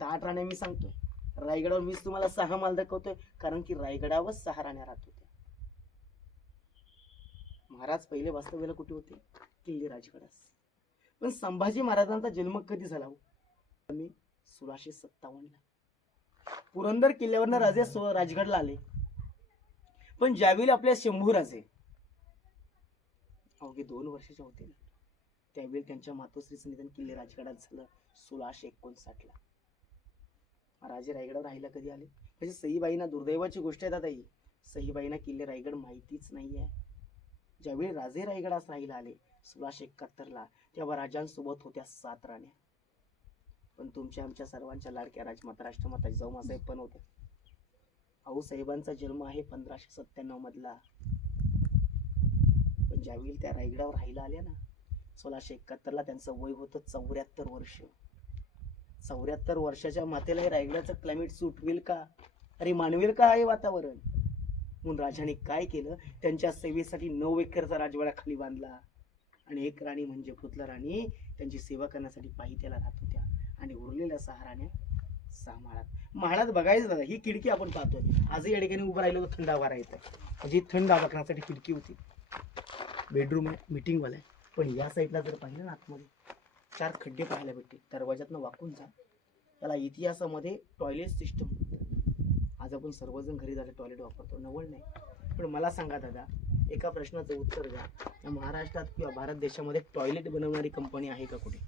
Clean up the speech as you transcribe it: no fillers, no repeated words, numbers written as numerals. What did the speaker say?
आता 8 राण्या मी सांगतोय, रायगडावर मीच तुम्हाला 6 माल दाखवतोय, कारण की रायगडावर 6 राण्या राहत होत्या. महाराज पहिले वास्तव्याला कुठे होते? किल्ले राजगडास. पण संभाजी महाराजांचा जन्म कधी झाला हो? 1657 ला पुरंदर किल्ल्यावरनं राजे राजगडला आले. पण ज्यावेळी आपल्या शंभू राजे अवघे 2 वर्षाचे होते ना, त्यावेळी त्यांच्या मातोश्रीचं निधन किल्ले राजगडात झालं 1659 ला. राजे रायगडावर राहायला कधी आले? म्हणजे सईबाईंना दुर्दैवाची गोष्ट आहे दादा ही, सईबाईंना किल्ले रायगड माहितीच नाहीये. ज्यावेळी राजे रायगडास राहायला आले 1671 ला, तेव्हा राजांसोबत होत्या 7 राण्या. पण तुमच्या आमच्या सर्वांच्या लाडक्या राजमाता राष्ट्रमाता जिजाऊमासाहेब पण होत्या. आऊसाहेबांचा जन्म आहे 1597 मधला. पण ज्यावेळी त्या रायगडावर राहायला आल्या ना 1671 ला, त्यांचं वय होतं 74 वर्ष. 74 वर्षाच्या मातेला हे रायगडाचं क्लायमेट सूट होईल का? अरे मानवेल का आहे वातावरण? म्हणून राजाने काय केलं, त्यांच्या सेवेसाठी 9 एकरचा राजवाडा खाली बांधला. आणि एक राणी म्हणजे पुतला राणी त्यांची सेवा करण्यासाठी पायथ्याला राहत होत्या. आणि उरलेल्या 6 राण्या 6 माळात. माळात बघायचं दादा, ही खिडकी आपण पाहतोय, आजही या ठिकाणी उभं राहिलो तर थंड हवा येत आहे. म्हणजे थंड हवा करण्यासाठी खिडकी होती. बेडरूम आहे, मीटिंग वाला आहे. पण या साईडला जर पाहिलं ना, आतमध्ये 4 खड्डे पाहायला भेटते. दरवाजातनं वाकून जा, त्याला इतिहासामध्ये टॉयलेट सिस्टम. आज आपण सर्वजण घरी जाते टॉयलेट वापरतो, नवल नाही. पण मला सांगा दादा, एका प्रश्नाचं उत्तर द्या, या महाराष्ट्रात किंवा भारत देशामध्ये टॉयलेट बनवणारी कंपनी आहे का कुठे?